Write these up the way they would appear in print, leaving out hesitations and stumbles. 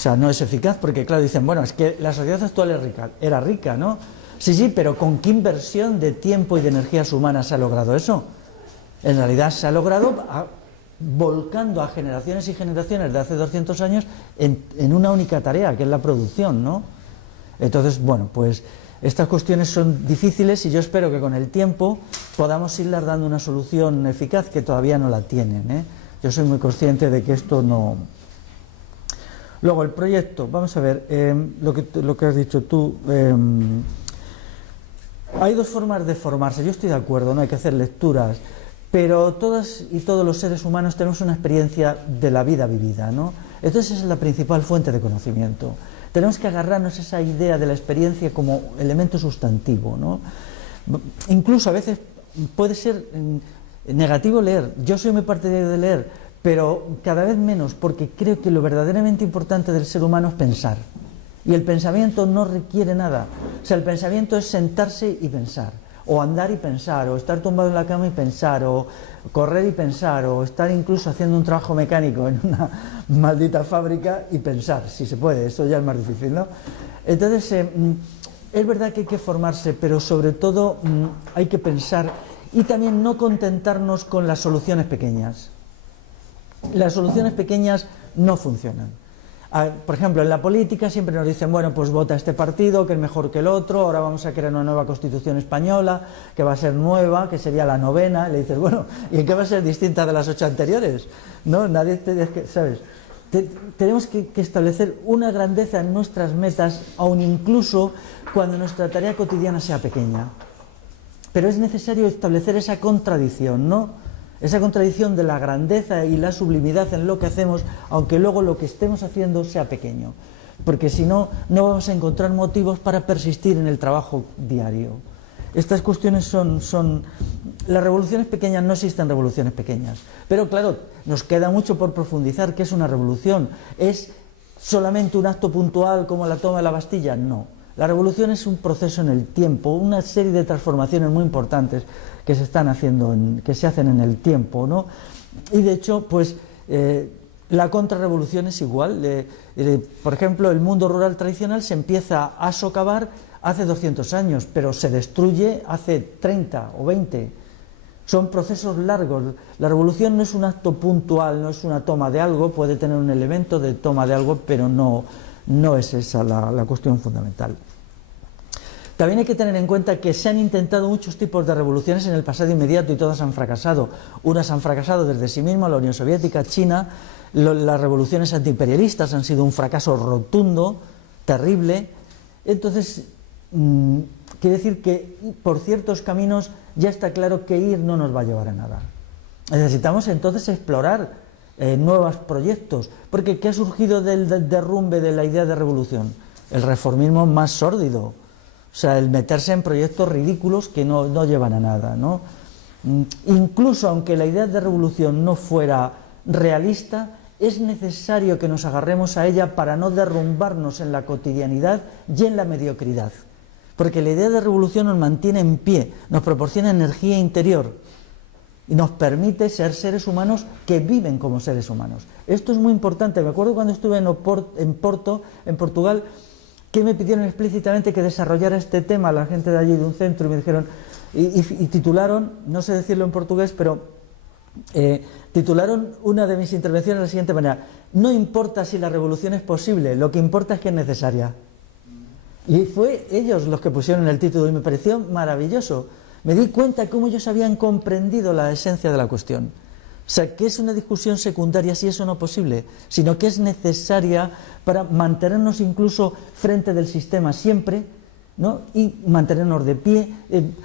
sea, no es eficaz porque, claro, dicen, bueno, es que la sociedad actual era rica, ¿no? Sí, sí, pero ¿con qué inversión de tiempo y de energías humanas se ha logrado eso? En realidad se ha logrado volcando a generaciones y generaciones de hace 200 años en una única tarea, que es la producción, ¿no? Entonces, bueno, pues estas cuestiones son difíciles y yo espero que con el tiempo podamos irles dando una solución eficaz que todavía no la tienen, ¿eh? Yo soy muy consciente de que esto no... Luego, el proyecto, vamos a ver, lo que has dicho tú, hay dos formas de formarse, yo estoy de acuerdo, no hay que hacer lecturas, pero todas y todos los seres humanos tenemos una experiencia de la vida vivida, ¿no? Entonces esa es la principal fuente de conocimiento. Tenemos que agarrarnos a esa idea de la experiencia como elemento sustantivo, ¿no? Incluso a veces puede ser negativo leer, yo soy muy partidario de leer, pero cada vez menos, porque creo que lo verdaderamente importante del ser humano es pensar. Y el pensamiento no requiere nada. O sea, el pensamiento es sentarse y pensar, o andar y pensar, o estar tumbado en la cama y pensar, o correr y pensar, o estar incluso haciendo un trabajo mecánico en una maldita fábrica y pensar, si se puede, eso ya es más difícil, ¿no? Entonces, es verdad que hay que formarse, pero sobre todo hay que pensar y también no contentarnos con las soluciones pequeñas. Las soluciones pequeñas no funcionan. Por ejemplo, en la política siempre nos dicen, bueno, pues vota este partido, que es mejor que el otro, ahora vamos a crear una nueva Constitución española, que va a ser nueva, que sería la 9ª, y le dices, bueno, ¿y en qué va a ser distinta de las 8 anteriores? ¿No? Nadie te... ¿sabes? Tenemos que establecer una grandeza en nuestras metas, aun incluso cuando nuestra tarea cotidiana sea pequeña. Pero es necesario establecer esa contradicción, ¿no? Esa contradicción de la grandeza y la sublimidad en lo que hacemos, aunque luego lo que estemos haciendo sea pequeño. Porque si no, no vamos a encontrar motivos para persistir en el trabajo diario. Estas cuestiones son... Las revoluciones pequeñas, no existen revoluciones pequeñas. Pero claro, nos queda mucho por profundizar. ¿Qué es una revolución? ¿Es solamente un acto puntual como la toma de la Bastilla? No. La revolución es un proceso en el tiempo, una serie de transformaciones muy importantes que se están haciendo, que se hacen en el tiempo, ¿no? Y de hecho, pues la contrarrevolución es igual. Por ejemplo, el mundo rural tradicional se empieza a socavar hace 200 años, pero se destruye hace 30 o 20. Son procesos largos. La revolución no es un acto puntual, no es una toma de algo, puede tener un elemento de toma de algo, pero no es esa la cuestión fundamental. También hay que tener en cuenta que se han intentado muchos tipos de revoluciones en el pasado inmediato y todas han fracasado. Unas han fracasado desde sí mismas, la Unión Soviética, China. Las revoluciones antiimperialistas han sido un fracaso rotundo, terrible. Entonces, quiere decir que por ciertos caminos ya está claro que ir no nos va a llevar a nada. Necesitamos entonces explorar nuevos proyectos, porque ¿qué ha surgido del derrumbe de la idea de revolución? El reformismo más sórdido. O sea, el meterse en proyectos ridículos que no llevan a nada, ¿no? Incluso aunque la idea de revolución no fuera realista, es necesario que nos agarremos a ella para no derrumbarnos en la cotidianidad y en la mediocridad. Porque la idea de revolución nos mantiene en pie, nos proporciona energía interior y nos permite ser seres humanos que viven como seres humanos. Esto es muy importante. Me acuerdo cuando estuve en Porto, en Portugal, que me pidieron explícitamente que desarrollara este tema la gente de allí, de un centro, y me dijeron, y titularon, no sé decirlo en portugués, pero titularon una de mis intervenciones de la siguiente manera: no importa si la revolución es posible, lo que importa es que es necesaria. Y fue ellos los que pusieron el título y me pareció maravilloso. Me di cuenta cómo ellos habían comprendido la esencia de la cuestión. O sea, que es una discusión secundaria si eso no es posible, sino que es necesaria para mantenernos incluso frente del sistema siempre, ¿no? Y mantenernos de pie.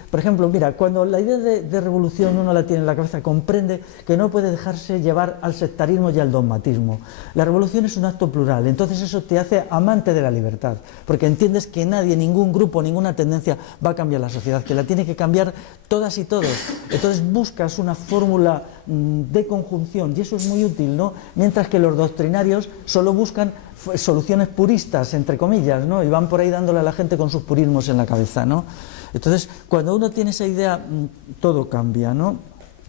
Por ejemplo, mira, cuando la idea de revolución uno la tiene en la cabeza, comprende que no puede dejarse llevar al sectarismo y al dogmatismo. La revolución es un acto plural, entonces eso te hace amante de la libertad, porque entiendes que nadie, ningún grupo, ninguna tendencia va a cambiar la sociedad, que la tiene que cambiar todas y todos. Entonces buscas una fórmula de conjunción y eso es muy útil, ¿no? Mientras que los doctrinarios solo buscan soluciones puristas, entre comillas, ¿no? Y van por ahí dándole a la gente con sus purismos en la cabeza, ¿no? Entonces, cuando uno tiene esa idea, todo cambia, ¿no?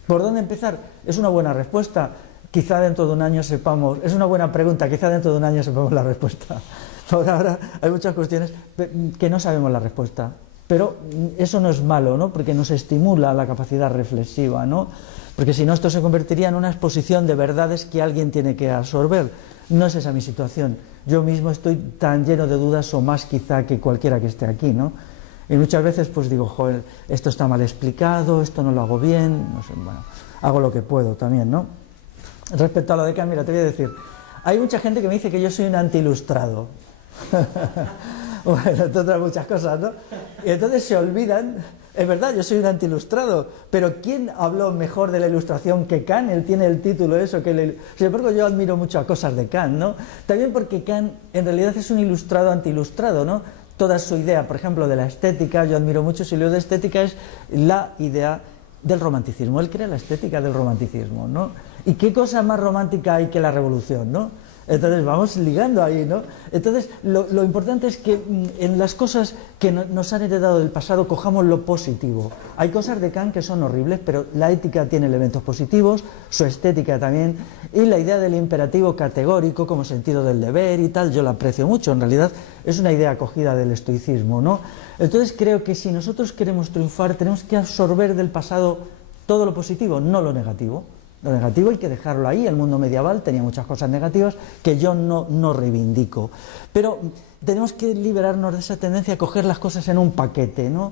¿Por dónde empezar? Es una buena respuesta. quizá dentro de un año sepamos, es una buena pregunta, quizá dentro de un año sepamos la respuesta. Por ahora hay muchas cuestiones que no sabemos la respuesta, pero eso no es malo, ¿no? Porque nos estimula la capacidad reflexiva, ¿no? Porque si no, esto se convertiría en una exposición de verdades que alguien tiene que absorber. No es esa mi situación. Yo mismo estoy tan lleno de dudas o más quizá que cualquiera que esté aquí, ¿no? Y muchas veces pues digo, joder, esto está mal explicado, esto no lo hago bien, no sé, bueno, hago lo que puedo también, ¿no? Respecto a lo de Kant, mira, te voy a decir, hay mucha gente que me dice que yo soy un antiilustrado. Bueno, entre otras muchas cosas, ¿no? Y entonces se olvidan, es verdad, yo soy un antiilustrado, pero ¿quién habló mejor de la ilustración que Kant? Él tiene el título eso, sin embargo yo admiro mucho a cosas de Kant, ¿no? También porque Kant en realidad es un ilustrado antiilustrado, ¿no? Toda su idea, por ejemplo, de la estética, yo admiro mucho su libro de estética, es la idea del romanticismo. Él crea la estética del romanticismo, ¿no? ¿Y qué cosa más romántica hay que la revolución, ¿no? Entonces vamos ligando ahí, ¿no? Entonces lo importante es que en las cosas que nos han heredado del pasado cojamos lo positivo. Hay cosas de Kant que son horribles, pero la ética tiene elementos positivos, su estética también, y la idea del imperativo categórico como sentido del deber y tal, yo la aprecio mucho, en realidad es una idea acogida del estoicismo, ¿no? Entonces creo que si nosotros queremos triunfar tenemos que absorber del pasado todo lo positivo, no lo negativo. Lo negativo hay que dejarlo ahí, el mundo medieval tenía muchas cosas negativas que yo no reivindico. Pero tenemos que liberarnos de esa tendencia a coger las cosas en un paquete, ¿no?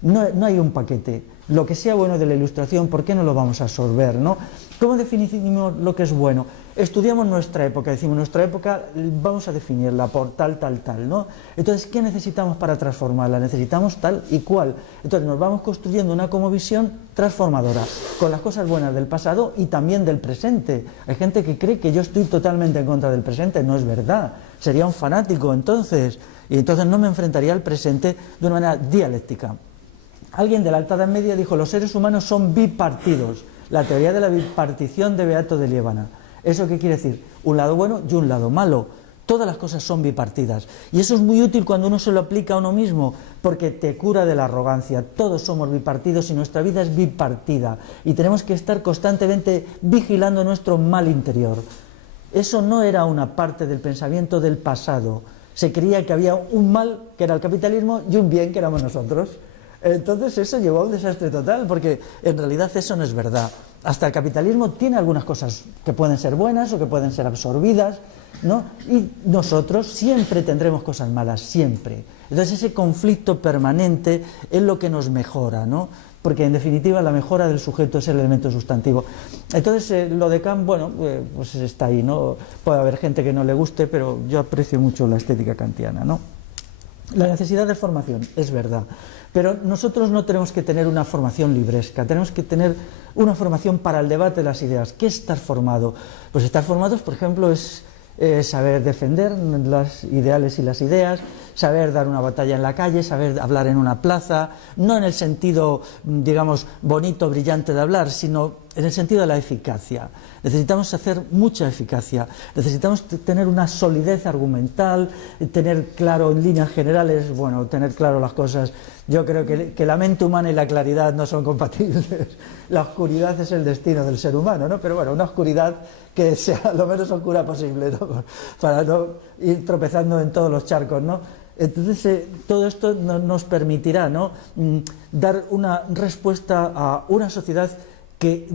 No hay un paquete. Lo que sea bueno de la ilustración, ¿por qué no lo vamos a absorber, no? ¿Cómo definimos lo que es bueno? Estudiamos nuestra época, decimos nuestra época, vamos a definirla por tal, ¿no? Entonces, ¿qué necesitamos para transformarla? Necesitamos tal y cual. Entonces, nos vamos construyendo una cosmovisión transformadora, con las cosas buenas del pasado y también del presente. Hay gente que cree que yo estoy totalmente en contra del presente, no es verdad. Sería un fanático entonces, y entonces no me enfrentaría al presente de una manera dialéctica. Alguien de la Alta Edad Media dijo, los seres humanos son bipartidos, la teoría de la bipartición de Beato de Liébana. ¿Eso qué quiere decir? Un lado bueno y un lado malo. Todas las cosas son bipartidas. Y eso es muy útil cuando uno se lo aplica a uno mismo, porque te cura de la arrogancia. Todos somos bipartidos y nuestra vida es bipartida. Y tenemos que estar constantemente vigilando nuestro mal interior. Eso no era una parte del pensamiento del pasado. Se creía que había un mal, que era el capitalismo, y un bien, que éramos nosotros. Entonces eso llevó a un desastre total, porque en realidad eso no es verdad. Hasta el capitalismo tiene algunas cosas que pueden ser buenas o que pueden ser absorbidas, ¿no? Y nosotros siempre tendremos cosas malas, siempre. Entonces ese conflicto permanente es lo que nos mejora, ¿no? Porque en definitiva la mejora del sujeto es el elemento sustantivo. Entonces lo de Kant, bueno, pues está ahí, ¿no? Puede haber gente que no le guste, pero yo aprecio mucho la estética kantiana, ¿no? La necesidad de formación, es verdad, pero nosotros no tenemos que tener una formación libresca, tenemos que tener una formación para el debate de las ideas. ¿Qué es estar formado? Pues estar formados, por ejemplo, es saber defender los ideales y las ideas, saber dar una batalla en la calle, saber hablar en una plaza, no en el sentido, digamos, bonito, brillante de hablar, sino en el sentido de la eficacia. Necesitamos hacer mucha eficacia, necesitamos tener una solidez argumental, tener claro en líneas generales, bueno, tener claro las cosas. Yo creo que la mente humana y la claridad no son compatibles. La oscuridad es el destino del ser humano, ¿no? Pero bueno, una oscuridad que sea lo menos oscura posible, ¿no? Para no ir tropezando en todos los charcos, ¿no? Entonces todo esto nos permitirá, ¿no? Dar una respuesta a una sociedad que,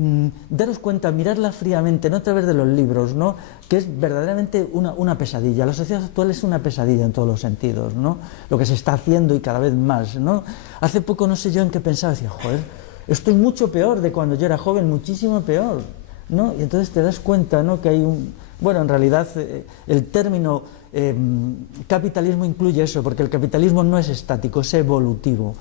daros cuenta, mirarla fríamente, no a través de los libros, ¿no? Que es verdaderamente una pesadilla. La sociedad actual es una pesadilla en todos los sentidos, ¿no? Lo que se está haciendo y cada vez más, ¿no? Hace poco no sé yo en qué pensaba, decía, joder, esto es mucho peor de cuando yo era joven, muchísimo peor, ¿no? Y entonces te das cuenta, ¿no? Que hay bueno, en realidad el término capitalismo incluye eso, porque el capitalismo no es estático, es evolutivo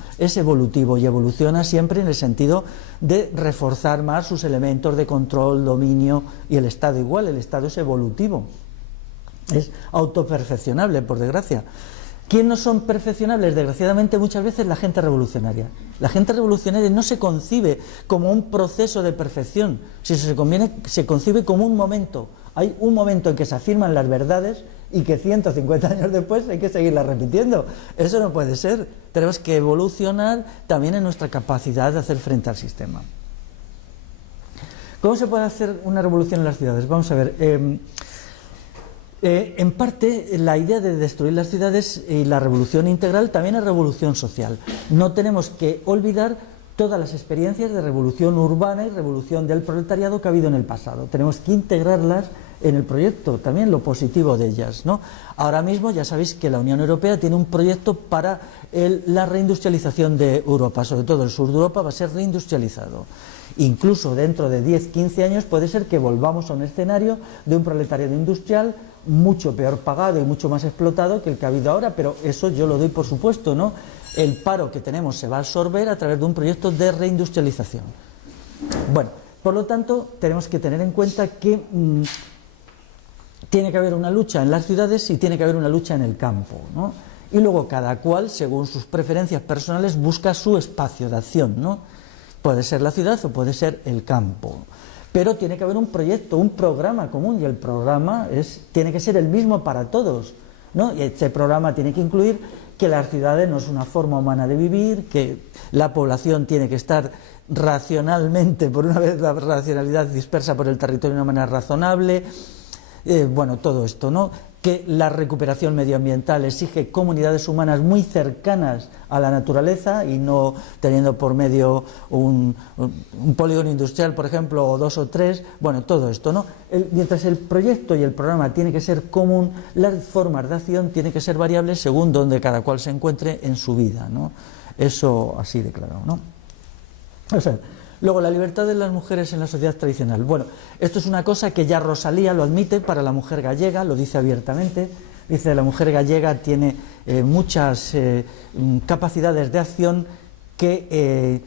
y evoluciona siempre en el sentido de reforzar más sus elementos de control, dominio, y el Estado igual, el Estado es evolutivo, es autoperfeccionable, por desgracia. ¿Quién no son perfeccionables? Desgraciadamente muchas veces la gente revolucionaria. La gente revolucionaria no se concibe como un proceso de perfección, sino se concibe como un momento. Hay un momento en que se afirman las verdades y que 150 años después hay que seguirlas repitiendo. Eso no puede ser. Tenemos que evolucionar también en nuestra capacidad de hacer frente al sistema. ¿Cómo se puede hacer una revolución en las ciudades? Vamos a ver. En parte, la idea de destruir las ciudades y la revolución integral también es revolución social. No tenemos que olvidar todas las experiencias de revolución urbana y revolución del proletariado que ha habido en el pasado. Tenemos que integrarlas en el proyecto, también lo positivo de ellas, ¿no? Ahora mismo ya sabéis que la Unión Europea tiene un proyecto para la reindustrialización de Europa, sobre todo el sur de Europa va a ser reindustrializado. Incluso dentro de 10-15 años puede ser que volvamos a un escenario de un proletariado industrial mucho peor pagado y mucho más explotado que el que ha habido ahora, pero eso yo lo doy por supuesto, ¿no? El paro que tenemos se va a absorber a través de un proyecto de reindustrialización. Bueno, por lo tanto, tenemos que tener en cuenta que tiene que haber una lucha en las ciudades y tiene que haber una lucha en el campo, ¿no? Y luego cada cual, según sus preferencias personales, busca su espacio de acción, ¿no? Puede ser la ciudad o puede ser el campo. Pero tiene que haber un proyecto, un programa común, y el programa tiene que ser el mismo para todos, ¿no? Y este programa tiene que incluir que las ciudades no es una forma humana de vivir, que la población tiene que estar racionalmente, por una vez la racionalidad dispersa por el territorio de una manera razonable, bueno, todo esto, ¿no? Que la recuperación medioambiental exige comunidades humanas muy cercanas a la naturaleza y no teniendo por medio un polígono industrial, por ejemplo, o 2 o 3, bueno, todo esto, ¿no? Mientras el proyecto y el programa tiene que ser común, las formas de acción tienen que ser variables según donde cada cual se encuentre en su vida, ¿no? Eso así de claro, ¿no? O sea, luego, la libertad de las mujeres en la sociedad tradicional. Bueno, esto es una cosa que ya Rosalía lo admite para la mujer gallega, lo dice abiertamente. Dice, la mujer gallega tiene muchas capacidades de acción que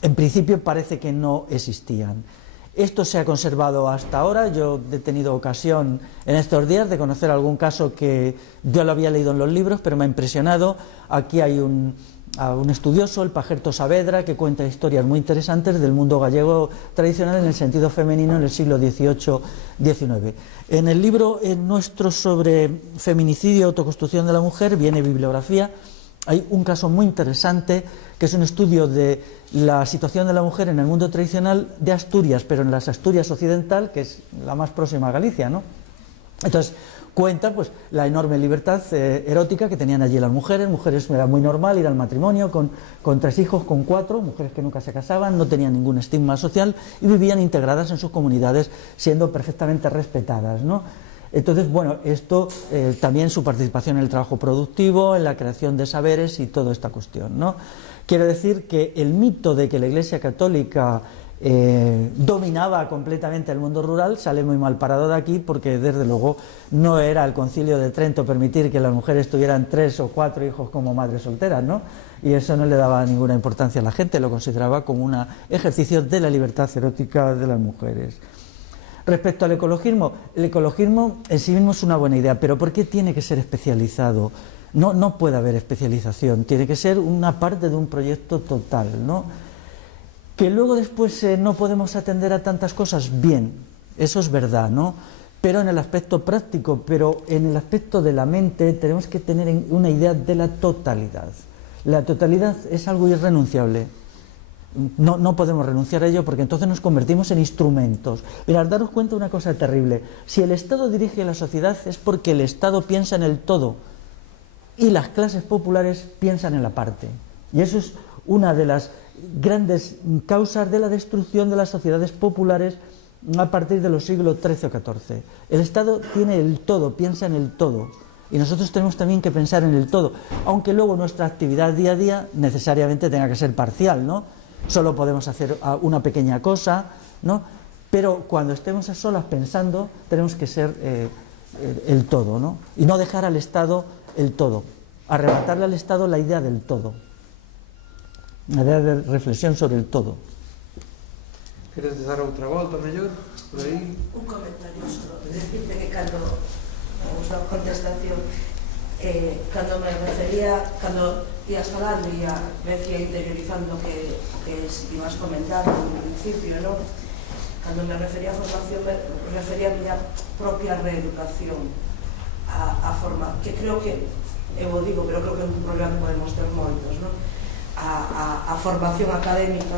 en principio parece que no existían. Esto se ha conservado hasta ahora. Yo he tenido ocasión en estos días de conocer algún caso que yo lo había leído en los libros, pero me ha impresionado. Aquí hay un estudioso, el Pajerto Saavedra, que cuenta historias muy interesantes del mundo gallego tradicional en el sentido femenino en el siglo XVIII-XIX. En el libro nuestro sobre feminicidio y autoconstrucción de la mujer viene bibliografía. Hay un caso muy interesante que es un estudio de la situación de la mujer en el mundo tradicional de Asturias, pero en las Asturias occidental, que es la más próxima a Galicia, ¿no? Entonces, cuenta pues la enorme libertad erótica que tenían allí las mujeres. Era muy normal ir al matrimonio con 3 hijos, con 4, mujeres que nunca se casaban, no tenían ningún estigma social y vivían integradas en sus comunidades siendo perfectamente respetadas, ¿no? Entonces, bueno, esto también su participación en el trabajo productivo, en la creación de saberes y toda esta cuestión, ¿no? Quiero decir que el mito de que la Iglesia Católica dominaba completamente el mundo rural sale muy mal parado de aquí, porque desde luego no era el Concilio de Trento permitir que las mujeres tuvieran 3 o 4 hijos como madres solteras, ¿no? Y eso no le daba ninguna importancia a la gente, lo consideraba como un ejercicio de la libertad erótica de las mujeres. Respecto al ecologismo, el ecologismo en sí mismo es una buena idea, pero ¿por qué tiene que ser especializado? No puede haber especialización, tiene que ser una parte de un proyecto total, ¿no? Que luego después no podemos atender a tantas cosas, bien, eso es verdad, ¿no? Pero en el aspecto práctico, pero en el aspecto de la mente tenemos que tener una idea de la totalidad. La totalidad es algo irrenunciable. No podemos renunciar a ello porque entonces nos convertimos en instrumentos. Mirad, daros cuenta de una cosa terrible. Si el Estado dirige la sociedad es porque el Estado piensa en el todo y las clases populares piensan en la parte. Y eso es una de las grandes causas de la destrucción de las sociedades populares a partir de los siglos XIII o XIV. El Estado tiene el todo, piensa en el todo, y nosotros tenemos también que pensar en el todo, aunque luego nuestra actividad día a día necesariamente tenga que ser parcial, ¿no? Solo podemos hacer una pequeña cosa, ¿no? Pero cuando estemos a solas pensando, tenemos que ser el todo, ¿no? Y no dejar al Estado el todo, arrebatarle al Estado la idea del todo. Una idea de reflexión sobre el todo. Queres dar outra volta, mellor? Por aí? Un comentario solo. Decirte que cando a contestación cando me refería, cando ibas falando e me decía interiorizando que ibas comentando no principio, ¿no? Cando me refería a formación, me refería a miña propia reeducación, a forma, que creo que, eu o digo, pero creo que é un problema que podemos ter moitos, ¿no? A formación académica,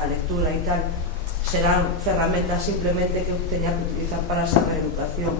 a lectura e tal, serán ferramentas simplemente que teña que utilizar para esa reeducación.